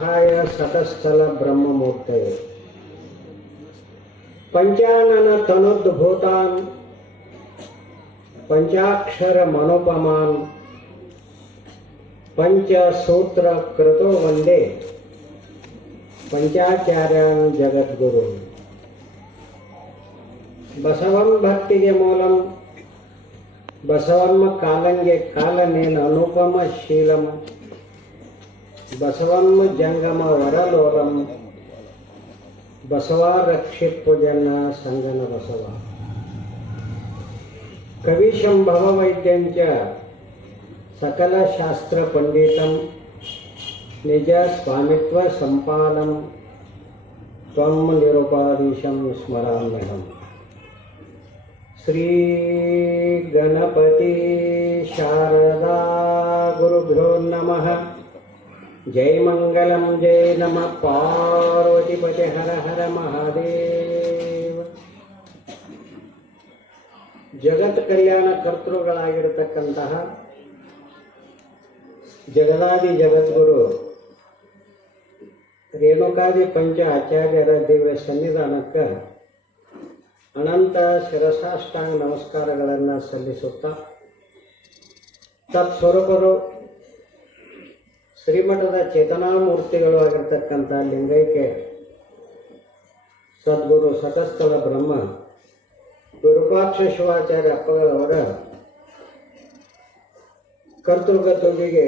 ಸಹಾಯ ಸತಸ್ಥಲ ಬ್ರಹ್ಮಮೂರ್ತೆ ಪಂಚಾನನ ತನುದ್ಭೂತಾನ್ ಪಂಚಾಕ್ಷರ ಮನೋಪಮಾನ್ ಪಂಚಸೂತ್ರ ಕೃತೋ ವಂದೇ ಪಂಚಾಚಾರ್ಯಾನ್ ಜಗದ್ಗುರು ಬಸವಂ ಭಕ್ತಿಗೆ ಮೂಲಂ ಬಸವಮ್ಮ ಕಾಲಂಗೆ ಕಾಲನೇನ ಅನುಪಮ ಶೀಲಂ ಬಸವಮ್ಮ ಜಂಗಮ ವರಲೋಲಂ ಬಸವ ರಕ್ಷಿಪ್ಪುಜನ್ನ ಸಂಗನ ಬಸವ ಕವಿಶಂಭವ ವೈದ್ಯಂಚ ಸಕಲ ಶಾಸ್ತ್ರ ಪಂಡಿತಂ ನಿಜ ಸ್ವಾಮಿತ್ವ ಸಂಪಾದಂ ತ್ವಂ ನಿರುಪಾದೀಶಂ ಸ್ಮರಾಮ್ಯಹಂ ಶ್ರೀ ಗಣಪತಿ ಶಾರದಾ ಗುರುಭ್ಯೋ ನಮಃ ಜೈ ಮಂಗಲಂ ಜೈ ನಮ ಪಾರ್ವತಿಪತಿ ಹರ ಹರ ಮಹಾದೇವ ಜಗತ್ ಕಲ್ಯಾಣ ಕರ್ತೃಗಳಾಗಿರತಕ್ಕಂತಹ ಜಗದಾದಿ ಜಗದ್ಗುರು ರೇಣುಕಾದಿ ಪಂಚ ಆಚಾರ್ಯರ ದಿವ್ಯ ಸನ್ನಿಧಾನಕ್ಕೆ ಅನಂತ ಶಿರಸಾಷ್ಟಾಂಗ ನಮಸ್ಕಾರಗಳನ್ನು ಸಲ್ಲಿಸುತ್ತಾ ತತ್ಸ್ವರೂಪರು ಶ್ರೀಮಠದ ಚೇತನಾಮೂರ್ತಿಗಳು ಆಗಿರ್ತಕ್ಕಂಥ ಲಿಂಗೈಕ್ಯ ಸದ್ಗುರು ಸತಸ್ಥಳ ಬ್ರಹ್ಮ, ವಿರೂಪಾಕ್ಷ ಶಿವಾಚಾರ್ಯ ಅಪ್ಪಗಳವರ ಕರ್ತೃಗತುವಿಗೆ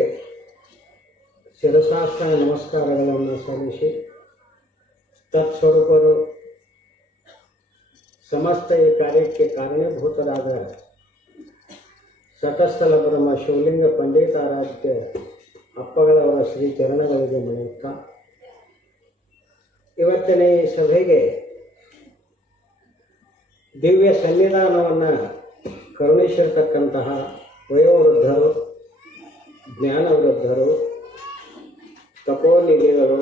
ಶಿರಶಾಸ್ತ್ರ ನಮಸ್ಕಾರಗಳನ್ನು ಸಲ್ಲಿಸಿ, ತತ್ಸ್ವರೂಪರು ಸಮಸ್ತ ಈ ಕಾರ್ಯಕ್ಕೆ ಕಾರಣೀಭೂತರಾದ ಸತಸ್ಥಲ ಬ್ರಹ್ಮ ಶಿವಲಿಂಗ ಪಂಡಿತಾರಾಧ್ಯ ಅಪ್ಪಗಳವರ ಶ್ರೀ ಚರಣಗಳಿಗೆ ಮಣಿಯುತ್ತಾ. ಇವತ್ತಿನ ಈ ಸಭೆಗೆ ದಿವ್ಯ ಸನ್ನಿಧಾನವನ್ನು ಕರುಣಿಸಿರ್ತಕ್ಕಂತಹ ವಯೋವೃದ್ಧರು, ಜ್ಞಾನವೃದ್ಧರು, ತಪೋನಿಧಿಗಳು,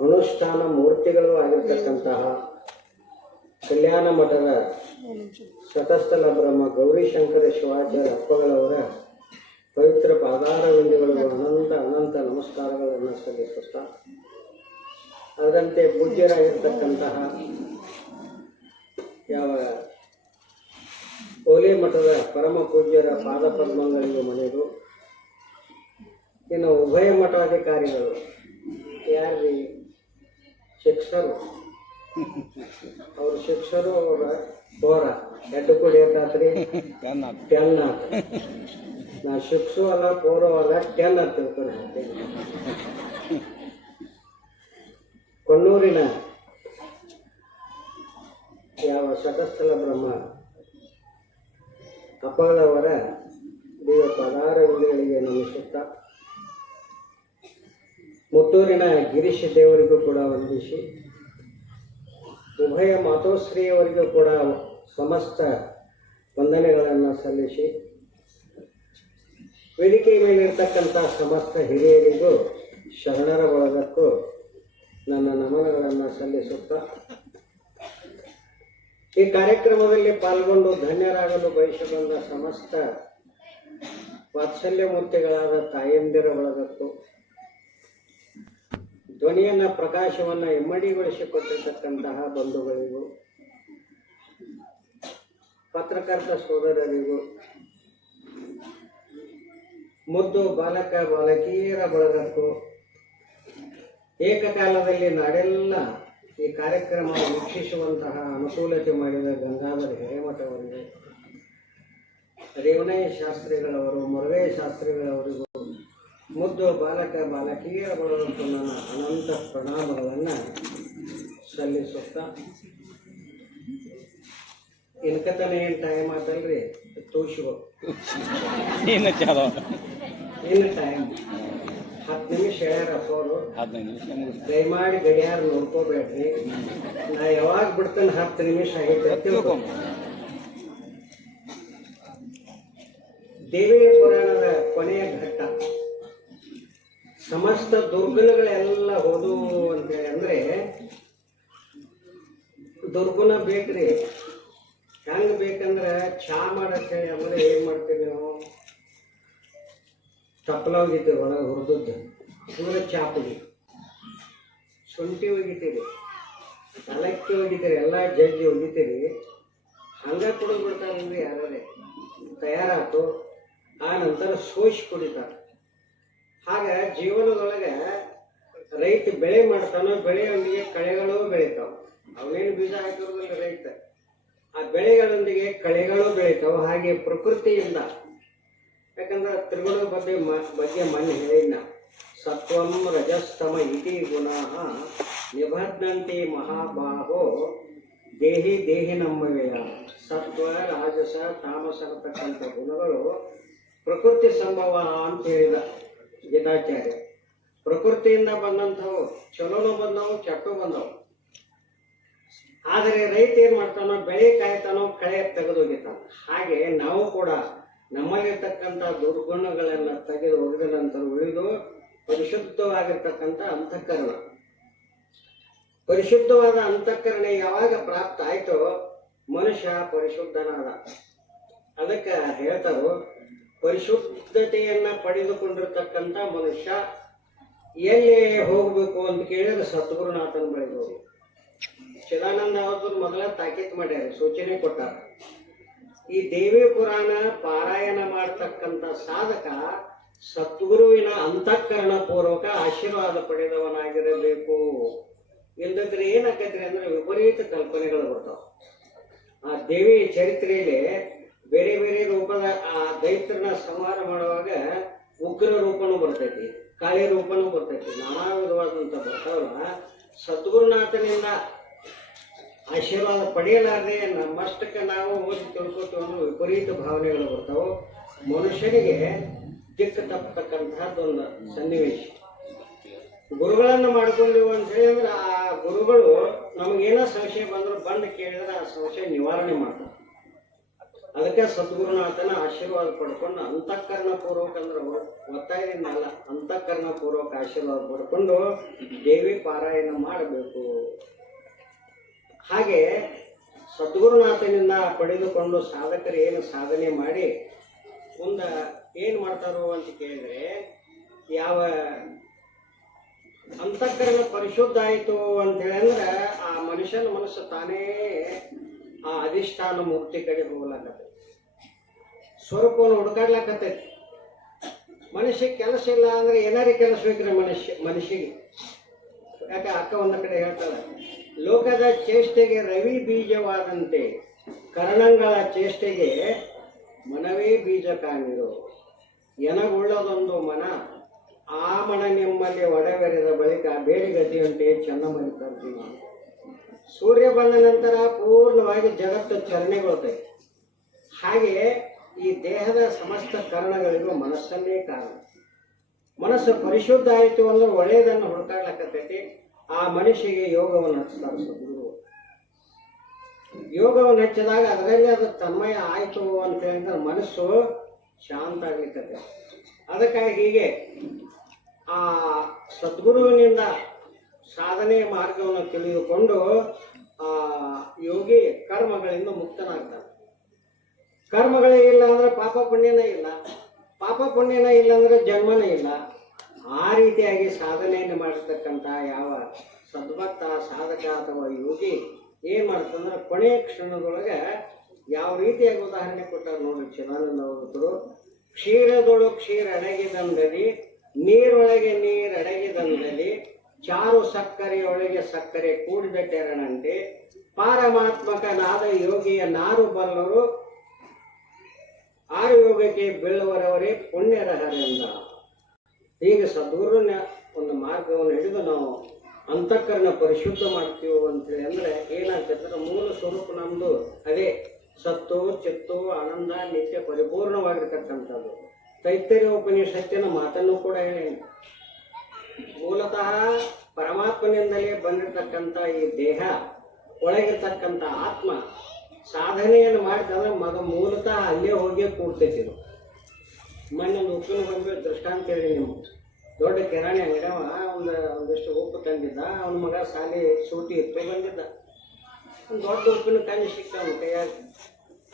ಅನುಷ್ಠಾನ ಮೂರ್ತಿಗಳು ಆಗಿರ್ತಕ್ಕಂತಹ ಕಲ್ಯಾಣ ಮಠದ ಶತಸ್ಥಲ ಬ್ರಹ್ಮ ಗೌರಿಶಂಕರ ಶಿವಾಚಾರ್ಯ ಅಪ್ಪಗಳವರ ಪವಿತ್ರ ಪಾದಾರವಿಂದಗಳಿಗೆ ಅನಂತ ಅನಂತ ನಮಸ್ಕಾರಗಳನ್ನು ಸಲ್ಲಿಸುತ್ತಾ ಅದರಂತೆ ಪೂಜ್ಯರಾಗಿರ್ತಕ್ಕಂತಹ ಯಾವ ಓಲೆ ಮಠದ ಪರಮ ಪೂಜ್ಯರ ಪಾದ ಪದ್ಮಗಳಿಗೆ ಮನೆಯದು ಇನ್ನು ಉಭಯ ಮಠಾಧಿಕಾರಿಗಳು ಯಾರ್ರಿ? ಶಿಕ್ಷರು. ಅವರು ಶಿಕ್ಷರು ಅವರ ಹೋರ ಎಡ್ಡು ಕುಡಿಯೋಕಾತ್ರಿ ಟೆನ್ ಆತ ನಾ ಶಿಕ್ಷು ಅಲ್ಲ ಕೋರೋ ಅಲ್ಲ ಟೆನ್ ಅಂತ ತಿಳ್ಕೊಂಡು ಕೊಣ್ಣೂರಿನ ಯಾವ ಶತಸ್ಥಲ ಬ್ರಹ್ಮ ಅಪ್ಪಗಳವರ ದೇವ ಪದಾರಗಳಿಗೆ ನಮಿಸುತ್ತ, ಮುತ್ತೂರಿನ ಗಿರೀಶ್ ದೇವರಿಗೂ ಕೂಡ ವಂದಿಸಿ, ಉಭಯ ಮಾತೋಶ್ರೀಯವರಿಗೂ ಕೂಡ ಸಮಸ್ತ ವಂದನೆಗಳನ್ನು ಸಲ್ಲಿಸಿ ವೇದಿಕೆ ಮೇಲಿರ್ತಕ್ಕಂಥ ಸಮಸ್ತ ಹಿರಿಯರಿಗೂ ಶರಣರ ಬಳಗಕ್ಕೂ ನನ್ನ ನಮನಗಳನ್ನು ಸಲ್ಲಿಸುತ್ತಾ ಈ ಕಾರ್ಯಕ್ರಮದಲ್ಲಿ ಪಾಲ್ಗೊಂಡು ಧನ್ಯರಾಗಲು ಬಯಸಿಕೊಂಡ ಸಮಸ್ತ ವಾತ್ಸಲ್ಯ ಮೂರ್ತಿಗಳಾದ ತಾಯಂದಿರ ಬಳಗಕ್ಕೂ ಧ್ವನಿಯನ್ನ ಪ್ರಕಾಶವನ್ನು ಇಮ್ಮಡಿಗೊಳಿಸಿಕೊಟ್ಟಿರ್ತಕ್ಕಂತಹ ಬಂಧುಗಳಿಗೂ, ಪತ್ರಕರ್ತ ಸೋದರರಿಗೂ ಮುದ್ದು ಬಾಲಕ ಬಾಲಕಿಯರ ಬಳಗಕ್ಕೂ ಏಕಕಾಲದಲ್ಲಿ ನಾಡೆಲ್ಲ ಈ ಕಾರ್ಯಕ್ರಮ ವೀಕ್ಷಿಸುವಂತಹ ಅನುಕೂಲತೆ ಮಾಡಿದ ಗಂಗಾಧರ ಹಿರೇಮಠವರಿಗೆ ರೇವಣಯ ಶಾಸ್ತ್ರಿಗಳವರು, ಮೊರವೇ ಶಾಸ್ತ್ರಿಗಳವರಿಗೂ, ಮುದ್ದು ಬಾಲಕ ಬಾಲಕಿಯರ ಬಳಗಕ್ಕೂ ನನ್ನ ಅನಂತ ಪ್ರಣಾಮಗಳನ್ನು ಸಲ್ಲಿಸುತ್ತಾ, ಇನ್ಕತನ ಏನು ಟೈಮ್ ಆತಲ್ರಿ ತೂಶು ಇನ್ನು ಟೈಮ್ ಹತ್ತು ನಿಮಿಷ ಹೇಳ್ಯಾರ ಅವರು ಹದಿನೈದು ನಿಮಿಷ ದಯಮಾಡಿ ಗಡಿಯಾರ ನೋಡ್ಕೋಬೇಡ್ರಿ. ನಾ ಯಾವಾಗ ಬಿಡ್ತೇನೆ ಹತ್ತು ನಿಮಿಷ ಆಗೈತೆ ದೇವಿಯ ಪುರಾಣದ ಕೊನೆಯ ಘಟ್ಟ. ಸಮಸ್ತ ದುರ್ಗುಣಗಳೆಲ್ಲ ಹೋದು ಅಂತ ಅಂದ್ರೆ ದುರ್ಗುಣ ಬೇಕ್ರಿ. ಹೆಂಗ್ ಬೇಕಂದ್ರ ಚಾ ಮಾಡಕ್ಕೆ ಅಂದ್ರೆ ಏನ್ ಮಾಡ್ತೀವಿ ನಾವು? ತಪ್ಪಲ ಹೋಗಿದ್ದೆ ಒಳಗೆ ಹುರಿದದ್ದು. ಪೂರ ಚಾಪಿಗೆ. ಶುಂಠಿ ಒಗಿತೀರಿ ತಲಕ್ಕೆ ಒಗಿತೀರಿ ಎಲ್ಲ ಜಜ್ಜಿ ಒಗಿತೀರಿ ಹಂಗೆ ಕುಡಿದ್ಬಿಡ್ತಾರೆ ಅಂದ್ರೆ ಯಾರೇ ತಯಾರಾಯ್ತು ಆ ನಂತರ ಸೋಸಿ ಕುಡಿತಾರೆ. ಹಾಗೆ ಜೀವನದೊಳಗೆ ರೈತ ಬೆಳೆ ಮಾಡ್ತಾನೋ ಬೆಳೆಯೊಂದಿಗೆ ಕಳೆಗಳು ಬೆಳಿತಾವೆ. ಅವನೇನು ಬೀಜ ಹಾಕಿರೋದಿಲ್ಲ ರೈತ. ಆ ಬೆಳೆಗಳೊಂದಿಗೆ ಕಳೆಗಳು ಬೆಳಿತಾವೆ. ಹಾಗೆ ಪ್ರಕೃತಿಯಿಂದ ಯಾಕಂದ್ರೆ ತ್ರಿಗುಣ ಬಗ್ಗೆ ಬಗ್ಗೆ ಮೊನ್ನೆ ಹೇಳಿದ್ನ ಸತ್ವಂ ರಜಸ್ತಮ ಇತಿ ಗುಣ ನಿಬದ್ಧಂತೆ ಮಹಾಬಾಹೋ ದೇಹಿ ದೇಹಿ ನಮ್ಮವೆಯ ಸತ್ವ, ರಾಜಸ, ತಾಮಸ ಅಂತಕ್ಕಂಥ ಗುಣಗಳು ಪ್ರಕೃತಿ ಸಂಭವ ಅಂತ ಹೇಳಿದ ಗೀತಾಚಾರ್ಯ. ಪ್ರಕೃತಿಯಿಂದ ಬಂದಂಥವು, ಚಲೋನು ಬಂದವು ಚಟ್ಟು ಬಂದವು. ಆದರೆ ರೈತ ಏನ್ ಮಾಡ್ತಾನೋ, ಬೆಳೆ ಕಾಯ್ತಾನೋ, ಕಳೆ ತೆಗೆದೋಗಿತಾನ ಹಾಗೆ ನಾವು ಕೂಡ ನಮ್ಮಲ್ಲಿರ್ತಕ್ಕಂಥ ದುರ್ಗುಣಗಳೆಲ್ಲ ತೆಗೆದು ಒಗೆದ ನಂತರ ಉಳಿದು ಪರಿಶುದ್ಧವಾಗಿರ್ತಕ್ಕಂಥ ಅಂತಃಕರಣ. ಪರಿಶುದ್ಧವಾದ ಅಂತಃಕರಣ ಯಾವಾಗ ಪ್ರಾಪ್ತ ಆಯಿತೋ ಮನುಷ್ಯ ಪರಿಶುದ್ಧನಾದ. ಅದಕ್ಕೆ ಹೇಳ್ತಾರೋ, ಪರಿಶುದ್ಧತೆಯನ್ನ ಪಡೆದುಕೊಂಡಿರ್ತಕ್ಕಂಥ ಮನುಷ್ಯ ಎಲ್ಲಿ ಹೋಗ್ಬೇಕು ಅಂತ ಕೇಳಿದ್ರೆ ಸದ್ಗುರುನಾಥನ ಬಳಿ ಹೋಗಿ. ಚಿದಾನಂದ ಅವರು ಮೊದಲ ತಾಕೀತ್ ಮಾಡ್ಯಾರ, ಸೂಚನೆ ಕೊಟ್ಟಾರ. ಈ ದೇವಿ ಪುರಾಣ ಪಾರಾಯಣ ಮಾಡ್ತಕ್ಕಂಥ ಸಾಧಕ ಸದ್ಗುರುವಿನ ಅಂತಃಕರಣ ಪೂರ್ವಕ ಆಶೀರ್ವಾದ ಪಡೆದವನಾಗಿರಬೇಕು. ಇಲ್ಲದ್ರೆ ಏನಾಕೈತ್ರಿ ಅಂದ್ರೆ ವಿಪರೀತ ಕಲ್ಪನೆಗಳು ಬರ್ತಾವ. ಆ ದೇವಿ ಚರಿತ್ರೆಯಲ್ಲಿ ಬೇರೆ ಬೇರೆ ರೂಪದ ಆ ದೈತ್ರನ ಸಂಹಾರ ಮಾಡುವಾಗ ಉಗ್ರ ರೂಪನೂ ಬರ್ತೈತಿ, ಕಾಳಿ ರೂಪನೂ ಬರ್ತೈತಿ, ನಾನಾ ವಿಧವಾದಂತ ಬರ್ತಾವಲ್ಲ ಸದ್ಗುರುನಾಥನಿಂದ ಆಶೀರ್ವಾದ ಪಡೆಯಲಾರದೆ ನಮ್ಮಷ್ಟಕ್ಕೆ ನಾವು ಓದಿ ತಿಳ್ಕೊತೀವಿ ಅನ್ನೋ ವಿಪರೀತ ಭಾವನೆಗಳು ಬರ್ತಾವೆ, ಮನುಷ್ಯನಿಗೆ ದಿಕ್ಕು ತಪ್ಪತಕ್ಕಂತಹದ್ದೊಂದು ಸನ್ನಿವೇಶ. ಗುರುಗಳನ್ನು ಮಾಡ್ಕೊಂಡಿವು ಅಂತ ಹೇಳಿದ್ರೆ ಆ ಗುರುಗಳು ನಮಗೇನೋ ಸಂಶಯ ಬಂದ್ರೆ ಬಂದು ಕೇಳಿದ್ರೆ ಆ ಸಂಶಯ ನಿವಾರಣೆ ಮಾಡ್ತಾರೆ. ಅದಕ್ಕೆ ಸದ್ಗುರುನಾಥನ ಆಶೀರ್ವಾದ ಪಡ್ಕೊಂಡು ಅಂತಃಕರಣ ಪೂರ್ವಕ ಅಂದ್ರೆ ಒತ್ತಾಯದಿಂದ ಅಲ್ಲ ಅಂತಃಕರಣ ಪೂರ್ವಕ ಆಶೀರ್ವಾದ ಪಡ್ಕೊಂಡು ದೇವಿ ಪಾರಾಯಣ ಮಾಡಬೇಕು. ಹಾಗೆ ಸದ್ಗುರುನಾಥನಿಂದ ಪಡೆದುಕೊಂಡು ಸಾಧಕರು ಏನು ಸಾಧನೆ ಮಾಡಿ ಮುಂದ ಏನು ಮಾಡ್ತಾರೋ ಅಂತ ಕೇಳಿದ್ರೆ ಯಾವ ಅಂತಃಕರಣ ಪರಿಶುದ್ಧ ಆಯಿತು ಅಂತ ಹೇಳಿದ್ರೆ ಆ ಮನುಷ್ಯನ ಮನಸ್ಸು ತಾನೇ ಆ ಅಧಿಷ್ಠಾನ ಮುಕ್ತಿ ಕಡೆ ಹೋಗ್ಲಾಕತ್ತೈತಿ. ಸ್ವರೂಪವನ್ನು ಹುಡುಕಾಡ್ಲಾಕತ್ತೈತಿ. ಮನುಷ್ಯ ಕೆಲಸ ಇಲ್ಲ ಅಂದ್ರೆ ಏನಾರೇ ಕೆಲಸ ಬೇಕ್ರಿ ಮನುಷ್ಯ ಮನುಷ್ಯಗೆ. ಯಾಕೆ ಅಕ್ಕ ಒಂದ ಕಡೆ ಹೇಳ್ತಾಳೆ ಲೋಕದ ಚೇಷ್ಟೆಗೆ ರವಿ ಬೀಜವಾದಂತೆ ಕರ್ಣಂಗಳ ಚೇಷ್ಟೆಗೆ ಮನವೇ ಬೀಜ ಕಾಣಿರು. ಎನಗುಳ್ಳದೊಂದು ಮನ ಆ ಮನ ನಿಮ್ಮಲ್ಲಿ ಒಡವೆರೆದ ಬಳಿಕ ಬೇರೆ ಗತಿಯಂತೆ ಕರ್ತೀವಿ ಸೂರ್ಯ ಬಂದ ನಂತರ ಪೂರ್ಣವಾಗಿ ಜಗತ್ತು ಚರಣೆಗೊಳ್ತದೆ ಹಾಗೆ ಈ ದೇಹದ ಸಮಸ್ತ ಕರ್ಣಗಳಿಗೂ ಮನಸ್ಸನ್ನೇ ಕಾರಣ ಮನಸ್ಸು ಪರಿಶುದ್ಧ ಆಯಿತು ಅಂದ್ರೆ ಒಳ್ಳೆಯದನ್ನು ಹುಡುಕಾಡ್ಲಕತ್ತೈತಿ. ಆ ಮನುಷ್ಯಗೆ ಯೋಗವನ್ನು ಸದ್ಗುರು ಯೋಗವನ್ನು ಹಚ್ಚಿದಾಗ ಅದರಲ್ಲಿ ಅದು ತನ್ಮಯ ಆಯಿತು ಅಂತ ಹೇಳಿದ್ರೆ ಮನಸ್ಸು ಶಾಂತ ಆಗ್ಲಿಕ್ಕತ್ತೆ ಅದಕ್ಕಾಗಿ ಹೀಗೆ ಆ ಸದ್ಗುರುವಿನಿಂದ ಸಾಧನೆಯ ಮಾರ್ಗವನ್ನು ತಿಳಿದುಕೊಂಡು ಆ ಯೋಗಿ ಕರ್ಮಗಳಿಂದ ಮುಕ್ತನಾಗ್ತಾನೆ. ಕರ್ಮಗಳೇ ಇಲ್ಲ ಅಂದ್ರೆ ಪಾಪ ಪುಣ್ಯನೇ ಇಲ್ಲ. ಪಾಪ ಪುಣ್ಯನೇ ಇಲ್ಲ ಅಂದ್ರೆ ಜನ್ಮನೇ ಇಲ್ಲ. ಆ ರೀತಿಯಾಗಿ ಸಾಧನೆಯನ್ನು ಮಾಡಿರ್ತಕ್ಕಂಥ ಯಾವ ಸದ್ಭಕ್ತ ಸಾಧಕ ಅಥವಾ ಯೋಗಿ ಏನ್ ಮಾಡ್ತಂದ್ರೆ ಕೊನೆಯ ಕ್ಷಣದೊಳಗೆ ಯಾವ ರೀತಿಯಾಗಿ ಉದಾಹರಣೆ ಕೊಟ್ಟಾರ ನೋಡಿ ಚಿನ್ನಾನಂದ್ರು ಅವರು ಕ್ಷೀರದೊಳು ಕ್ಷೀರ ಅಡಗಿದಂದಲಿ ನೀರೊಳಗೆ ನೀರು ಅಡಗಿದಂದಲಿ ಚಾರು ಸಕ್ಕರೆಯೊಳಗೆ ಸಕ್ಕರೆ ಕೂಡಿದ ಟೆರಣಂತೆ ಪಾರಮಾತ್ಮಕನಾದ ಯೋಗಿಯ ನಾರು ಬಲ್ಲರು, ಆರು ಯೋಗಕ್ಕೆ ಬೀಳುವರವರೇ ಪುಣ್ಯರಹರೆಂದ. ಹೀಗೆ ಸದ್ಗುರುನ ಒಂದು ಮಾರ್ಗವನ್ನು ಹಿಡಿದು ನಾವು ಅಂತಃಕರಣ ಪರಿಶುದ್ಧ ಮಾಡ್ತೀವಿ ಅಂತೇಳಿ ಅಂದ್ರೆ ಏನಾಗ್ತದೆ ಮೂಲ ಸ್ವರೂಪ ನಮ್ಮದು ಅದೇ ಸತ್ತು, ಚಿತ್ತು, ಆನಂದ, ನಿತ್ಯ ಪರಿಪೂರ್ಣವಾಗಿರ್ತಕ್ಕಂಥದ್ದು. ತೈತರ್ಯ ಉಪನಿಷತ್ತಿನ ಮಾತನ್ನು ಕೂಡ ಹೇಳಿ. ಮೂಲತಃ ಪರಮಾತ್ಮನಿಂದಲೇ ಬಂದಿರತಕ್ಕಂಥ ಈ ದೇಹ, ಒಳಗಿರ್ತಕ್ಕಂಥ ಆತ್ಮ ಸಾಧನೆಯನ್ನು ಮಾಡಿದ್ರೆ ಮಗ ಮೂಲತಃ ಅಲ್ಲೇ ಹೋಗಿ ಕೂಡ್ತೈತಿ ಇದು ಮೊನ್ನೆ ಉಪ್ಪಿನ ಗೊಂಬೆ ದೃಷ್ಟಾಂತ ಹೇಳಿ ನೀವು ದೊಡ್ಡ ಕಿರಾಣಿ ಅಂಗಡಿಯವ ಒಂದು, ಒಂದಿಷ್ಟು ಉಪ್ಪು ತಂದಿದ್ದ, ಅವನ ಮಗ ಸಾಲಿ ಸೂಟಿ ಇತ್ತು ಬಂದಿದ್ದ. ಒಂದು ದೊಡ್ಡ ಉಪ್ಪಿನ ಕಾಯಿ ಸಿಕ್ತಾವ ಕೈಯಾಗ.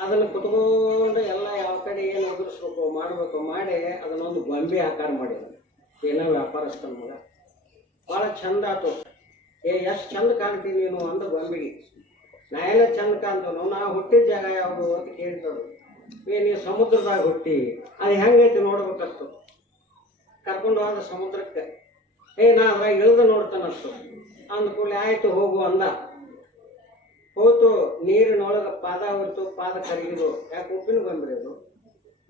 ಅದನ್ನು ಕುತ್ಕೊಂಡು ಎಲ್ಲ ಯಾವ ಕಡೆ ಏನು ಎದುರಿಸ್ಬೇಕು ಮಾಡಬೇಕು, ಮಾಡಿ ಅದನ್ನೊಂದು ಗೊಂಬೆ ಆಕಾರ ಮಾಡಿದ. ಏನೋ ವ್ಯಾಪಾರಸ್ಥನ ಮಗ. ಭಾಳ ಚಂದ ಆತು. ಏ, ಎಷ್ಟು ಚಂದ ಕಾಣ್ತೀನಿ ನೀನು ಅಂದ ಬಂಬಿಗೆ ನಾ ಎಲ್ಲ ಚಂದ ಕಾಣ್ತಾನೋ ನಾ ಹುಟ್ಟಿದ ಜಾಗ ಯಾವುದು ಅಂತ ಕೇಳ್ತದು ಏ, ನೀ ಸಮುದ್ರದಾಗ ಹುಟ್ಟಿ, ಅದು ಹೆಂಗೈತಿ ನೋಡ್ಬೇಕತ್ತು ಕರ್ಕೊಂಡು ಹೋದ ಸಮುದ್ರಕ್ಕೆ. ಏ, ನಾ ಅದ್ರಾಗ ಇಳಿದು ನೋಡ್ತಾನಷ್ಟು. ಅಂದ ಕೂಡಲೇ, ಆಯ್ತು, ಹೋಗು ಅಂದ. ಹೋತು, ನೀರಿನೊಳಗೆ ಪಾದ ಹೊರತು ಪಾದ ಕರಗಿದು. ಯಾಕೆ ಉಪ್ಪಿನ ಗೊಂಬ್ರಿ ಅದು?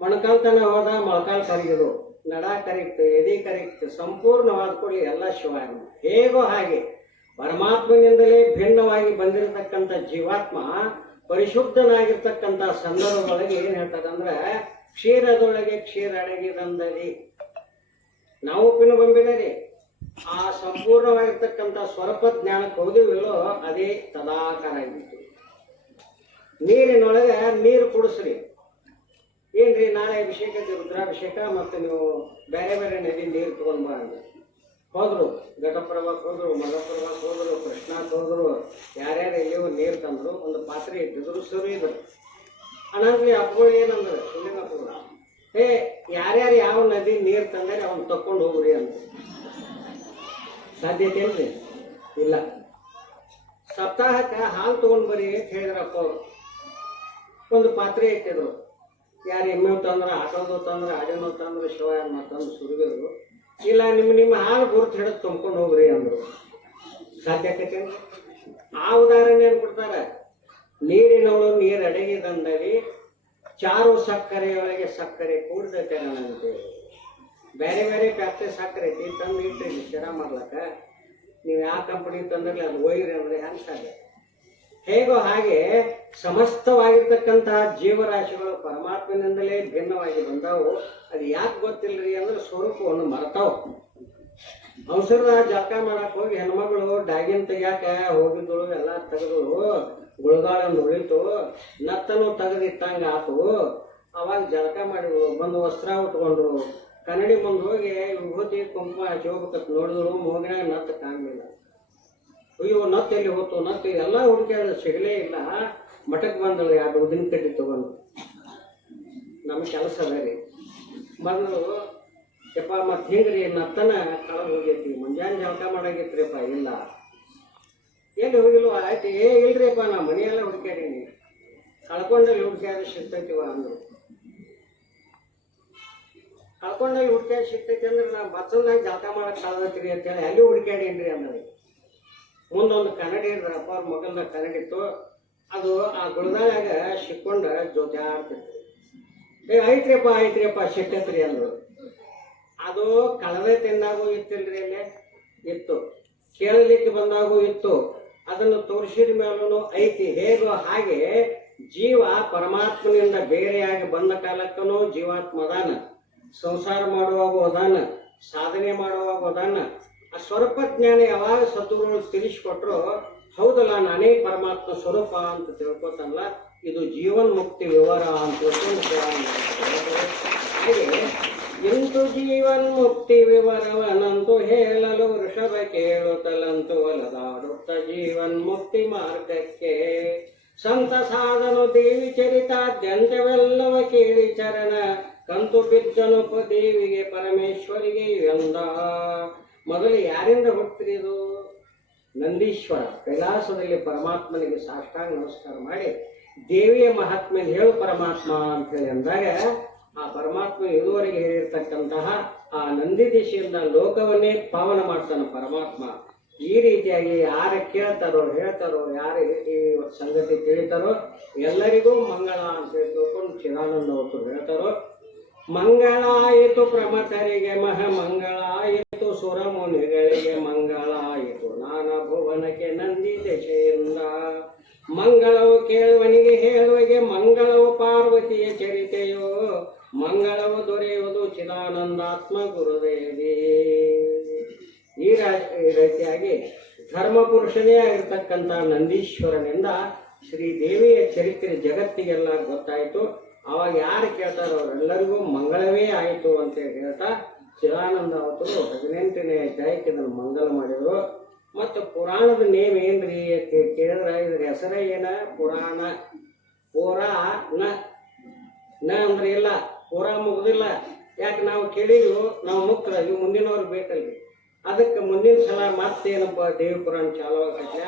ಮೊಣಕಾಲ್ತನ ಹೋದ, ಮೊಳಕಾಲ್ ಕರಗಿದು. ನಡ ಕರಗಿತು, ಎದೆ ಕರಗಿತು. ಸಂಪೂರ್ಣವಾದ ಕೂಡಲೇ ಎಲ್ಲ ಶಿವ ಹೇಗೋ ಹಾಗೆ, ಪರಮಾತ್ಮನಿಂದಲೇ ಭಿನ್ನವಾಗಿ ಬಂದಿರತಕ್ಕಂಥ ಜೀವಾತ್ಮ ಪರಿಶುದ್ಧನಾಗಿರ್ತಕ್ಕಂಥ ಸಂದರ್ಭದೊಳಗೆ ಏನು ಹೇಳ್ತಾರೆ ಅಂದ್ರೆ ಕ್ಷೀರದೊಳಗೆ ಕ್ಷೀರ ಅಡಗಿದಂದರಿ ನಾವು ಉಪ್ಪಿನ ಬಂಬಿಡರಿ ಆ ಸಂಪೂರ್ಣವಾಗಿರ್ತಕ್ಕಂಥ ಸ್ವರೂಪ ಜ್ಞಾನಕ್ಕೆ ಹೋದಿವಿಲ್ಲೋ ಅದೇ ತದಾಕಾರ ಆಗಿತ್ತು. ನೀರಿನೊಳಗೆ ನೀರು ಕುಡಿಸ್ರಿ. ಏನ್ರಿ ನಾಳೆ ಅಭಿಷೇಕ, ರುದ್ರಾಭಿಷೇಕ, ಮತ್ತು ನೀವು ಬೇರೆ ಬೇರೆ ನದಿ ನೀರು ತಗೊಂಡ್ ಹೋದ್ರು ಘಟಪ್ರಭಾಕ್ ಹೋದ್ರು ಮಲಪ್ರಭಕ್ಕೆ ಹೋದ್ರು ಕೃಷ್ಣಕ್ಕೆ ಹೋದ್ರು, ಯಾರ್ಯಾರು ಎಲ್ಲಿಯೋ ನೀರು ತಂದ್ರು, ಒಂದು ಪಾತ್ರೆ ಇಟ್ಟಿದ್ರು ಸುರಿದ್ರು ಅಣ್ಣಿ ಅಪ್ಪಗಳು ಏನಂದ್ರೆ ಸುಳ್ಳಿನ ಅಪ್ಪಗಳು ಏ ಯಾರ್ಯಾರು ಯಾವ ನದಿ ನೀರು ತಂದರೆ ಅವ್ನು ತಕೊಂಡು ಹೋಗ್ರಿ ಅಂತ ಸಾಧ್ಯತೆ ಏನ್ರಿ? ಇಲ್ಲ. ಸಪ್ತಾಹಕ್ಕೆ ಹಾಲು ತೊಗೊಂಡು ಬರ್ರಿ ಅಂತ ಹೇಳಿದ್ರಪ್ಪ ಅವರು. ಒಂದು ಪಾತ್ರೆ ಇಟ್ಟಿದ್ರು. ಯಾರು ಎಮ್ಮೆ ತಂದ್ರೆ, ಆಟೋದು ತಂದ್ರೆ ಆಡಿನೋ ತಂದ್ರೆ ಶಿವಯನ್ನ ತಂದು ಸುರಿಗಿದ್ರು ಇಲ್ಲ, ನಿಮ್ಮ ನಿಮ್ಮ ಹಾಲು ಗುರುತು ಹಿಡಿದು ತುಂಬ್ಕೊಂಡು ಹೋಗ್ರಿ ಅಂದ್ರು. ಸಾಧ್ಯಕತೆ ಆ ಉದಾಹರಣೆ ಏನ್ ಕೊಡ್ತಾರ? ನೀರಿನವಳು ನೀರು ಅಡಗಿದಂದಲ್ಲಿ ಚಾರು ಸಕ್ಕರೆಯೊಳಗೆ ಸಕ್ಕರೆ ಕೂಡ್ತೈತೆ ನನಗೆ ಬೇರೆ ಬೇರೆ ಫ್ಯಾಕ್ಟ್ರಿ ಸಕ್ಕರೆ ಐತಿ, ತಂದು ಇಟ್ಟಿರಿ, ಶಿರ ಮಾಡ್ಲಕ್ಕ. ನೀವು ಯಾವ ಕಂಪನಿ ತಂದ್ರಲ್ಲಿ ಅದು ಒಯ್ರಿ ಅಂದ್ರೆ ಹೆಂಗೆ ಸಾಧ್ಯ? ಹೇಗೋ ಹಾಗೆ ಸಮಸ್ತವಾಗಿರ್ತಕ್ಕಂತಹ ಜೀವರಾಶಿಗಳು ಪರಮಾತ್ಮನಿಂದಲೇ ಭಿನ್ನವಾಗಿ ಬಂದವು. ಅದು ಯಾಕೆ ಗೊತ್ತಿಲ್ಲರಿ ಅಂದ್ರೆ ಸ್ವರೂಪವನ್ನು ಮರೆತಾವು. ಅವಸರದ ಜಳಕ ಮಾಡಕ್ ಹೋಗಿ ಹೆಣ್ಮಗಳು ಡಾಗಿನ್ ತೆಗ್ಯಾಕ ಹೋಗಿದ್ದಳು, ಎಲ್ಲ ತೆಗೆದಳು ಗುಳಗಾಳ ಉಳಿತು, ನತ್ತನು ತೆಗೆದಿಟ್ಟಂಗ ಆತು. ಅವಾಗ ಜಳಕ ಮಾಡಿದ್ರು, ಬಂದು ವಸ್ತ್ರ ಉಟ್ಕೊಂಡ್ರು. ಕನ್ನಡಿ ಮುಂದೆ ಹೋಗಿ ವಿಭೂತಿ, ಕುಂಕುಮ ಹಚ್ಚಿ ನೋಡಿದ್ರು ಮೂಗಿನಾಗ ನತ್ತ ಕಾಣಲಿಲ್ಲ. ಅಯ್ಯೋ, ನತ್ತು ಎಲ್ಲಿ ಹೋತು, ನತ್ತು, ಎಲ್ಲ ಹುಡುಕ್ಯಾಡ ಸಿಗಲೇ ಇಲ್ಲ. ಮಠಕ್ಕೆ ಬಂದಳು ಯಾರು ಉದಿನ ಕಡ್ಡಿ ತಗೊಂಡು. ನಮ್ಮ ಕೆಲಸ ಅದ ರೀ ಬಂದು ಯಪ್ಪ, ಮತ್ತೆ ಹಿಂಗ್ರಿ, ನತ್ತನ ಕಳೆದು ಹೋಗೈತಿ. ಮುಂಜಾನೆ ಜಲಕ ಮಾಡಾಗಿತ್ರಿಪ್ಪ ಇಲ್ಲ. ಎಲ್ಲಿ ಹೋಗಿಲ್ವ, ಆಯ್ತು, ಏ, ಇಲ್ರಿಪ್ಪ, ನಾ ಮನೆಯೆಲ್ಲ ಹುಡುಕ್ಯಾಡೀನಿ ಕಳ್ಕೊಂಡಲ್ಲಿ ಹುಡುಕ್ಯಾದ ಸಿಗ್ತೈತಿವ ಅಂದ್ರು. ಕಳ್ಕೊಂಡಲ್ಲಿ ಹುಡುಕ್ಯಾದ ಸಿಗ್ತೈತಿ ಅಂದ್ರೆ ನಾ ಬಚ್ಚಲ್ದಾಗ ಜಳಕ ಮಾಡಕ್ಕೆ ಕಳ್ದೈತ್ರಿ ಅಂತೇಳಿ, ಅಲ್ಲಿ ಹುಡುಕ್ಯಾಡೇನ್ರಿ ಅಂದ್ರೆ ಮುಂದೊಂದು ಕನ್ನಡಿ ಇದ್ರಪ್ಪ ಅವ್ರ ಕನ್ನಡಿ ಇತ್ತು. ಅದು ಆ ಗುಡದಾಗ ಸಿಕ್ಕೊಂಡ ಜೊತೆ ಆಡ್ತಿತ್ತು ಏ ಐತ್ರಿಯಪ್ಪ ಐತ್ರಿಯಪ್ಪ ಸಿಕ್ಕತ್ರಿ ಅಂದ್ರು ಅದು ಕಳೆದೇ ತಿಂದಾಗೂ ಇತ್ತಿಲ್ರಿ ಅಲ್ಲಿ? ಇತ್ತು. ಕೇಳಲಿಕ್ಕೆ ಬಂದಾಗೂ ಇತ್ತು. ಅದನ್ನು ತೋರಿಸಿದ ಮೇಲೂ ಐತಿ. ಹೇಗೋ ಹಾಗೆ ಜೀವ ಪರಮಾತ್ಮನಿಂದ ಬೇರೆಯಾಗಿ ಬಂದ ಕಾಲಕ್ಕೂ ಜೀವಾತ್ಮ ಅದಾನ ಸಂಸಾರ ಮಾಡುವಾಗ ಹೋದಾನ ಸಾಧನೆ ಮಾಡುವಾಗ ಅದಾನ ಆ ಸ್ವರೂಪ ಜ್ಞಾನ ಯಾವಾಗ ಸತ್ತುಗಳು ತಿಳಿಸ್ಕೊಟ್ರು, ಹೌದಲ್ಲ, ನಾನೇ ಪರಮಾತ್ಮ ಸ್ವರೂಪ ಅಂತ ತಿಳ್ಕೊತಲ್ಲ ಇದು ಜೀವನ್ ಮುಕ್ತಿ ವಿವರ ಅಂತ ತಿಳ್ಕೊಂಡು ಇಂತು ಜೀವನ್ ಮುಕ್ತಿ ವಿವರವನಂತೂ ಹೇಳಲು ವೃಷಭ ಕೇಳುತ್ತಲಂತು ಒಲದಾಡುತ್ತ ಜೀವನ್ ಮುಕ್ತಿ ಮಾರ್ಗಕ್ಕೆ. ಸಂತ ಸಾಧನು ದೇವಿ ಚರಿತಾದ್ಯಂತವೆಲ್ಲವ ಕೇಳಿ ಚರಣ, ಕಂತು ಬಿದ್ದನು ದೇವಿಗೆ ಪರಮೇಶ್ವರಿಗೆ ಎಂದ. ಮೊದಲು ಯಾರಿಂದ ಹುಟ್ಟಿರಿ ಇದು ನಂದೀಶ್ವರ, ಕೈಲಾಸದಲ್ಲಿ ಪರಮಾತ್ಮನಿಗೆ ಸಾಷ್ಟಾಂಗ ನಮಸ್ಕಾರ ಮಾಡಿ, ದೇವಿಯ ಮಹಾತ್ಮೆ ಹೇಳು ಪರಮಾತ್ಮ ಅಂತ ಹೇಳಿ ಅಂದಾಗ, ಆ ಪರಮಾತ್ಮ ಇದುವರೆಗೆ ಹೇಳಿರ್ತಕ್ಕಂತಹ ಆ ನಂದಿ ದಿಶೆಯಿಂದ ಲೋಕವನ್ನೇ ಪಾವನ ಮಾಡ್ತಾನೆ ಪರಮಾತ್ಮ. ಈ ರೀತಿಯಾಗಿ ಯಾರು ಕೇಳ್ತಾರೋ, ಹೇಳ್ತಾರೋ, ಯಾರು ಈ ಸಂಗತಿ ತಿಳಿತಾರೋ, ಎಲ್ಲರಿಗೂ ಮಂಗಳ ಅಂತ ತಿಳ್ಕೊಂಡು ಚಿದಾನಂದ ಅವರು ಹೇಳ್ತಾರೋ ಮಂಗಳಾಯಿತು ಪ್ರಮಥರಿಗೆ ಮಹ, ಮಂಗಳಾಯಿತು ಸುರಮುನಿಗಳಿಗೆ ಮಂಗಳಾಯಿತು ನಾನ ಭುವನಕ್ಕೆ ನಂದಿ ದಶೆಯಿಂದ ಮಂಗಳವು ಕೇಳುವನಿಗೆ ಹೇಳುವಗೆ, ಮಂಗಳವು ಪಾರ್ವತಿಯ ಚರಿತೆಯೋ. ಮಂಗಳವು ದೊರೆಯುವುದು ಚಿದಾನಂದಾತ್ಮ ಗುರುದೇವಿ ಈ ರೀತಿಯಾಗಿ ಧರ್ಮಪುರುಷನೇ ಆಗಿರ್ತಕ್ಕಂಥ ನಂದೀಶ್ವರನಿಂದ ಶ್ರೀದೇವಿಯ ಚರಿತ್ರೆ ಜಗತ್ತಿಗೆಲ್ಲ ಗೊತ್ತಾಯಿತು. ಅವಾಗ ಯಾರು ಕೇಳ್ತಾರೋ ಅವರೆಲ್ಲರಿಗೂ ಮಂಗಳವೇ ಆಯಿತು ಅಂತ ಹೇಳ್ತಾ, ಚಿದಾನಂದ ಅವತರು ಹದಿನೆಂಟನೇ ಅಧ್ಯಾಯಕ್ಕೆ ಇದನ್ನು ಮಂಗಲ ಮಾಡಿದರು. ಮತ್ತು ಪುರಾಣದ ನೇಮ್ ಏನ್ರಿ ಕೇಳಿದ್ರೆ ಇದ್ರ ಹೆಸರೇ ಏನ? ಪುರಾಣ. ಪುರ ನ. ನ ಅಂದ್ರೆ ಇಲ್ಲ, ಪುರ ಮುಗುದಿಲ್ಲ. ಯಾಕೆ ನಾವು ಕೇಳಿದ್ವು, ನಾವು ಮುಕ್ತ, ಇವು ಮುಂದಿನವ್ರು ಬೇಕಲ್ರಿ. ಅದಕ್ಕೆ ಮುಂದಿನ ಸಲ ಮತ್ತೇನಪ್ಪ ದೇವಿ ಪುರಾಣ ಚಾಲುವಾಗ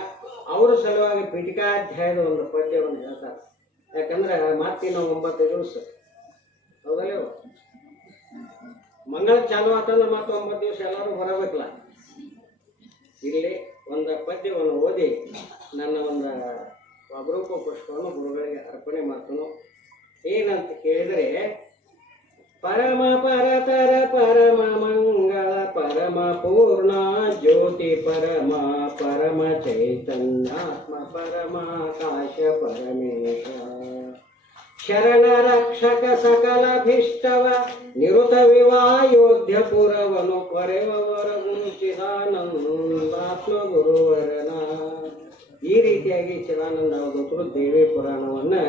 ಅವ್ರ ಸಲುವಾಗಿ ಪೀಠಿಕಾಧ್ಯಾಯದ ಒಂದು ಪದ್ಯವನ್ನು ಹೇಳ್ತಾರೆ. ಯಾಕಂದ್ರೆ ಮತ್ತಿನ ಒಂಬತ್ತು ದಿವಸ ಹೌದಲ್ಲ? ಮಂಗಳ ಚಾಲು ಆತಂದ್ರೆ ಮತ್ತೆ ಒಂಬತ್ತು ದಿವಸ ಎಲ್ಲರೂ ಬರಬೇಕಲ್ಲ. ಇಲ್ಲಿ ಒಂದು ಪದ್ಯವನ್ನು ಓದಿ ನನ್ನ ಒಂದು ಅಪರೂಪ ಪುಷ್ಪವನ್ನು ಗುರುಗಳಿಗೆ ಅರ್ಪಣೆ ಮಾಡ್ತನು. ಏನಂತ ಕೇಳಿದರೆ, ಪರಮ ಪರತರ ಪರಮ ಮಂಗಳ ಪರಮ ಪೂರ್ಣ ಜ್ಯೋತಿ ಪರಮ ಪರಮ ಚೈತನ್ಯಾತ್ಮ ಪರಮಾಕಾಶ ಪರಮೇಶ ಶರಣ ರಕ್ಷಕ ಸಕಲ ಭಿಷ್ಟವ ನಿರುತ ವಿವಾಯೋಧ್ಯ ಪುರವನು ಪರೆವರ ಚಿದಾನಂದಾತ್ಮ ಗುರುವರನ ಈ ರೀತಿಯಾಗಿ ಚಿದಾನಂದ ಅವಧೂತರು ದೇವಿ ಪುರಾಣವನ್ನು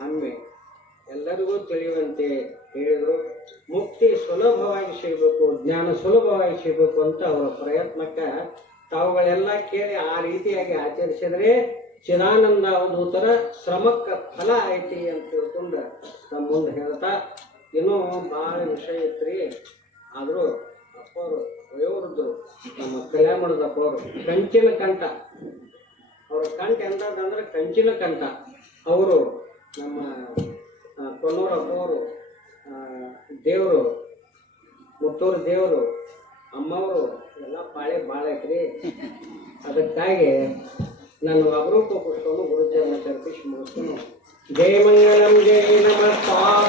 ಹಮ್ಮೆ ಎಲ್ಲರಿಗೂ ತಿಳಿಯುವಂತೆ ಹೇಳಿದರು, ಮುಕ್ತಿ ಸುಲಭವಾಗಿ ಸಿಗಬೇಕು, ಜ್ಞಾನ ಸುಲಭವಾಗಿ ಸಿಗಬೇಕು ಅಂತ ಅವರ ಪ್ರಯತ್ನಕ್ಕೆ ತಾವುಗಳೆಲ್ಲ ಕೇಳಿ ಆ ರೀತಿಯಾಗಿ ಆಚರಿಸಿದರೆ ಚಿದಾನಂದ ಅವಧೂತರ ಶ್ರಮಕ್ಕೆ ಫಲ ಐತಿ ಅಂತ ತಿಳ್ಕೊಂಡು ತಮ್ಮ ಮುಂದೆ ಹೇಳ್ತಾ, ಇನ್ನೂ ಭಾಳ ವಿಷಯ ಐತ್ರಿ. ಆದರೂ ಅಪ್ಪವರು ವಯೋವೃದ್ಧರು, ನಮ್ಮ ಕಲ್ಯಾಣದ ಅಪ್ಪವರು ಕಂಚಿನ ಕಂಠ. ಅವ್ರ ಕಂಠ ಎಂತಂದ್ರೆ ಕಂಚಿನ ಕಂಠ. ಅವರು ನಮ್ಮ ಕೊನ್ನೂರ ಅಪ್ಪವರು ದೇವರು, ಮುತ್ತೂರು ದೇವರು, ಅಮ್ಮವರು, ಎಲ್ಲ ಪಾಳೆ ಭಾಳ ಐತ್ರಿ. ಅದಕ್ಕಾಗಿ ನಾನು ಅಪರೂಪ ಕೊಟ್ಟು ಗುರುಜಿಯನ್ನು ತರ್ಪಿಸಿ ಮುಗಿಸ್ಕೊಂಡು ಜಯ ಮಂಗಲಂ ಜಯ ನಮಸ್ಕಾರ